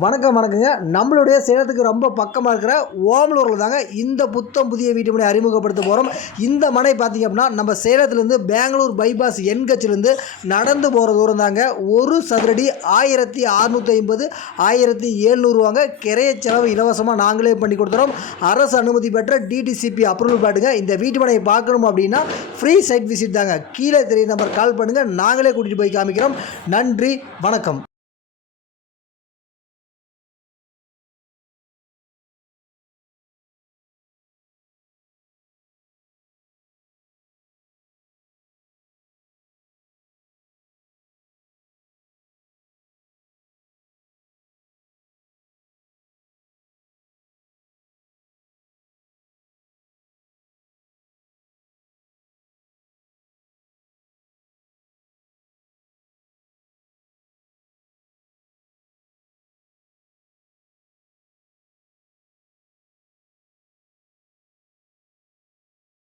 வணக்கங்க. நம்மளுடைய சேலத்துக்கு ரொம்ப பக்கமாக இருக்கிற ஓமலூரில் தாங்க இந்த புதிய வீட்டு மனை அறிமுகப்படுத்த போகிறோம். இந்த மனை பார்த்திங்க அப்படின்னா நம்ம சேலத்துலேருந்து பெங்களூர் பைபாஸ் என்கட்சிலேருந்து நடந்து போகிற தூரம் தாங்க. ஒரு சதுரடி 1650 1700 கிரைய செலவு இலவசமாக நாங்களே பண்ணி கொடுத்துறோம். அரசு அனுமதி பெற்ற டிடிசிபி அப்ரூவல் பாட்டுங்க. இந்த வீட்டு மனையை பார்க்கணும் அப்படின்னா ஃப்ரீ சைட் விசிட் தாங்க. கீழே தெரிய நம்பர் கால் பண்ணுங்கள், நாங்களே கூட்டிகிட்டு போய் காமிக்கிறோம். நன்றி, வணக்கம்.